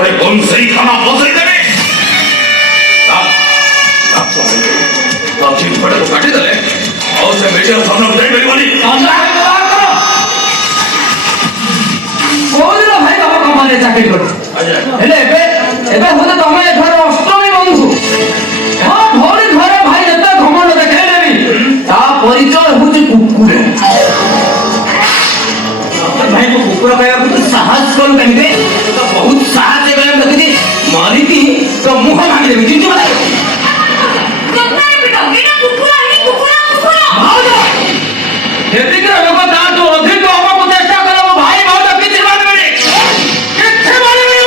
ঘরে বংশী খানা বসাই দেবে কাটি দেলে ଆଉ ସେ ମିଡ଼ିଆର ସାମ୍ନା ଯାଇପାରିବନି। କୋଉଦିନ ଭାଇ ତମ କମ୍ପାନୀରେ ଚାକିରି କରୁଛ ହେଲେ ଏବେ ଏବେ ବୋଧେ ତମେ ଏ ଘର ଅଷ୍ଟମୀ ବନ୍ଧୁ। ହଁ ଭଉଣୀ ଘରେ ଭାଇ ଯେତେ ଘମଣ୍ଡ ଦେଖେଇଲେବି ତା ପରିଚୟ ହଉଛି କୁକୁର। ଭାଇକୁ କୁକୁର କହିବାକୁ ତୁ ସାହସ କଲୁ କେମିତି? ତ ବହୁତ ସାହସ ହେଇଗଲା ଦେଖିଛି ମରିକି ତ ମୁହଁ ଭାଙ୍ଗିଦେବି ଚିଞ୍ଚୁ ଏତିକିର ଲୋକ ତାଠୁ ଅଧିକ ହବାକୁ ଚେଷ୍ଟା କଲେ ମୋ ଭାଇ ଭାଉଜ କିଛି ମାନିବେନି କିଛି ମାନିବେନି।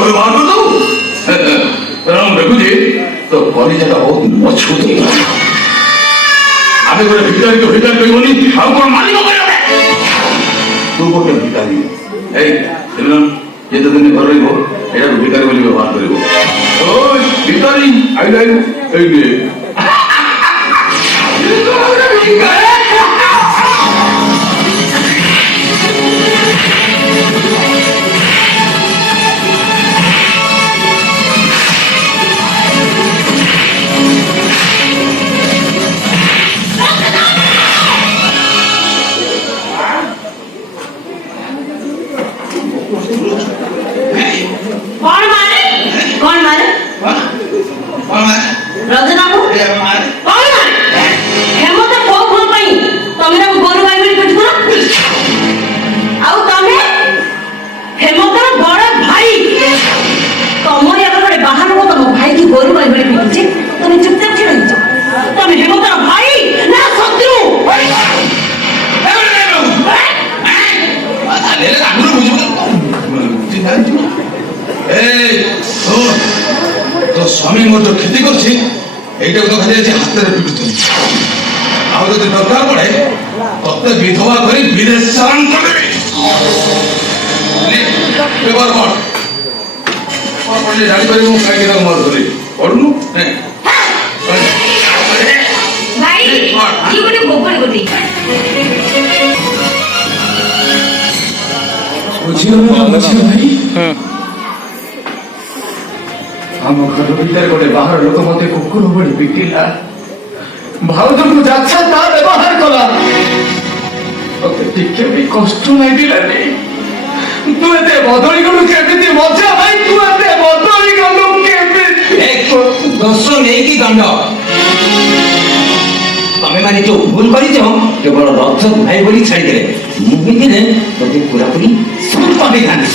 ଘରୁ ବାହାର କରିଦବୁ ମୁଁ ଦେଖୁଛି ତୋ କଲିଜାଟା ବହୁତ ମଜବୁତ ହେଇଗଲା। ଆମେ ଗୋଟେ ଭିକାରୀକୁ ଭିକାରୀ କହିବନି ଆଉ କଣ ମାଲିକ କହିବ? ତୁ ଗୋଟେ ଭିକାରୀ ଯେତେ ଦିନ ଘରେ ରହିବ ଏଟାକୁ ଭିକାରୀ ବୋଲି ବ୍ୟବହାର କରିବ। ଭିକାରୀ ଆଇଲେ ଏଇଠି ସ୍ୱାମୀ ମୋର ଯୋଉ କ୍ଷତି କରୁଛି এইটাକୁ ତ ଖାଲି ଆଜି ହାତରେ ପିଟୁଥିଲି। ଆଉ ଯଦି ଦରକାର ପଡେ ତତେ ବିଧବା କରି ବିଦେଶ ଚାଲାଣ କରିଦେବି। ବ୍ୟବହାର କର ପଢିଲେ ଜାଣିପାରିବୁ ମୁଁ କାହିଁକି ତାକୁ ମାରୁଥିଲି। ପଢୁନୁ ଆମ ଘର ଭିତରେ ଗୋଟେ ବାହାର ଲୋକ ମତେ କୁକୁର ଭଳି ପିଟିଲା। ଭାଉଜକୁ ଯାଚ୍ଛା ତା ବ୍ୟବହାର କଲା। ମତେ ଟିକେ ବି କଷ୍ଟ ଲାଗିଲାନି। ତୁ ଏତେ ବଦଳି ଗଲୁ କେମିତି ମଜା ଭାଇ? ତୁ ଏତେ ବଦଳି ଗଲୁ କେମିତି? ଦୋଷ ନେଇକି ଦଣ୍ଡ। ତମେ ମାନେ ଯୋଉ ଭୁଲ କରିଛ କେବଳ ରଥ ଭାଇ ବୋଲି ଛାଡ଼ିଦେଲେ ମୁଁ ବି ଦିନେ ତତେ ପୁରାପୁରି ସୁଟ କରିଦେଇଥାନ୍ତି।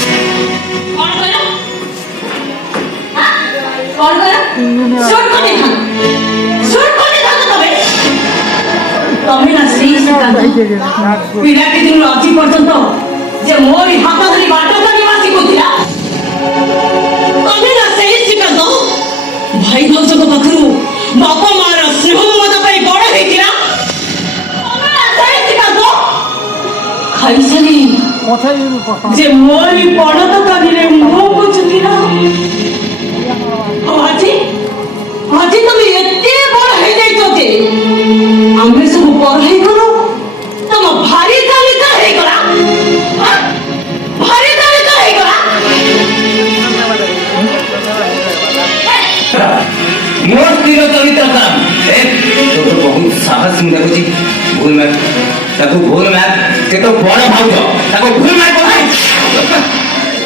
ପିଲାଟି ଦିନରୁ ଆଜି ପର୍ଯ୍ୟନ୍ତ ଯେ ମୋରି ହାତ ଧରି ବାଟ ଧରିବା ଶିଖୁଥିଲା ତମେ ନା ସେଇ ଶିଖାନ୍ତ ଭାଇ ଭାଉଜଙ୍କ ପାଖରୁ ବାପା ମାର ସ୍ନେହ ମମତା ପାଇଁ ବଡ ହେଇଥିଲା। ତମେ ନା ସେଇ ଶିଖାନ୍ତ ଖାଇସାରି ଯେ ମୋରି ବଡ ତରକାରୀରେ ମୁହଁ ପୋଛୁଥିଲା। ଆଜି ଆଜି ତମେ ଏତେ ବଡ ହେଇଯାଇଛ ଯେ ଆମେ ସବୁ ବଡ ହେଇଗଲୁ। ତମ ଭାରି ଚାଲିତ ହେଇଗଲା ଭାରି ଚାଲିତ ହେଇଗଲା। ମୋ ସ୍ତ୍ରୀର ଚରିତ୍ର ଖରାପ ବହୁତ ସାହସ ମୁଁ ଦେଖୁଛି। ଭୁଲ ମ୍ୟାପ ତାକୁ ଭୁଲ ମ୍ୟାପ ସେ ତ ବଡ ଭାଉଜ ତାକୁ ଭୁଲ ମ୍ୟାପ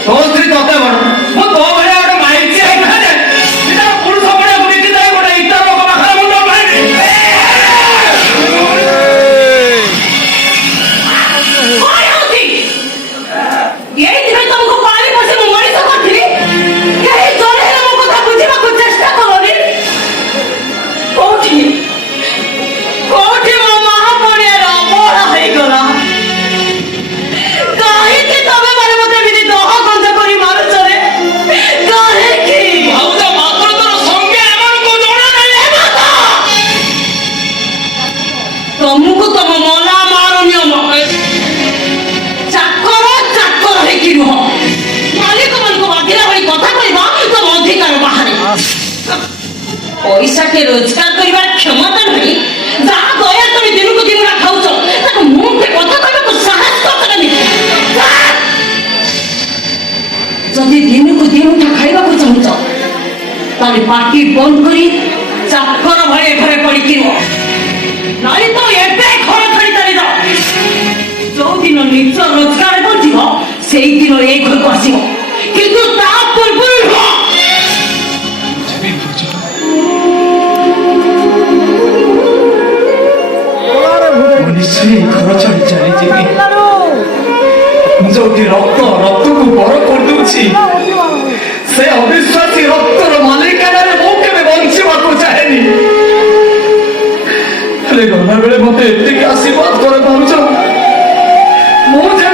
ତୋ ସ୍ତ୍ରୀ ତତେ ବଡ ମୁଁ ତୋ ଭଳିଆ ଗୋଟେ ମାଇଛି ହେଇଥାଏ ପୁରୁଷ ଭଳିଆ ବୁଲିକି ଯାଇ ଗୋଟେ ଇଟା ଲୋକ ପାଖରେ ମୁଣ୍ଡ ମାରିବି। ଏଇଥିପାଇଁ ତମକୁ ପାଣି ପଶି ମୁଁ ମଣିଷ କରିଥିଲି। କେହି ଜଣେ ହେଲେ ମୋ କଥା ବୁଝିବାକୁ ଚେଷ୍ଟା କଲନି। କୋଉଠି କୋଉଠି ମୋ ମହାପଣିଆର ଅବହେଳା ହେଇଗଲା। କାହିଁକି ତମେ ମାନେ ମତେ ଏମିତି ଦହ ଗଞ୍ଜ କରି ମାରୁଛ ରେ? କାହିଁକି ତମକୁ ତମ ମଲା ମାର ନିୟମ ଚାକର ଚାକର ହେଇକି ରୁହ। ମାଲିକ ମାନଙ୍କୁ ବାଧିଲା ଭଳି କଥା କହିବା ତମ ଅଧିକାର ବାହାରେ। ପଇସାଟେ ରୋଜଗାର କରିବାର କ୍ଷମତା ନାହିଁ। ଯାହା ଦୟା ତମେ ଦିନକୁ ଦିନ ଖାଉଛ ତାକୁ ମୁହଁରେ କଥା କହିବାକୁ ପାଟି ବନ୍ଦ କରି ଚାକର ଭଳି ଘରେ ପଡିଥିବ ନାଇଁ ତ ଏବେ ଘର ଛାଡ଼ି ଚାଲିଯାଅ ଯୋଉଦିନ ନିଜ ରୋଜଗାର ବଞ୍ଚିବ ସେଇଦିନ ଏଇ ଘରକୁ ଆସିବ କିନ୍ତୁ ତା ପୂର୍ବରୁ ନୁହଁ। ନିଶ୍ଚୟ ଘର ଛାଡ଼ି ଚାଲିଯିବି ଯୋଉଠି ରକ୍ତ ରକ୍ତକୁ ବର କରିଦଉଛି ସେ ଅବିଶ୍ୱାସୀ ରକ୍ତର ମାଲିକାନାରେ ମୁଁ କେବେ ବଞ୍ଚିବାକୁ ଚାହେଁନି। ହେଲେ ଗଲାବେଳେ ମତେ ଏତିକି ଆଶୀର୍ବାଦ କରିପାରୁଛ ମୁଁ ଯେ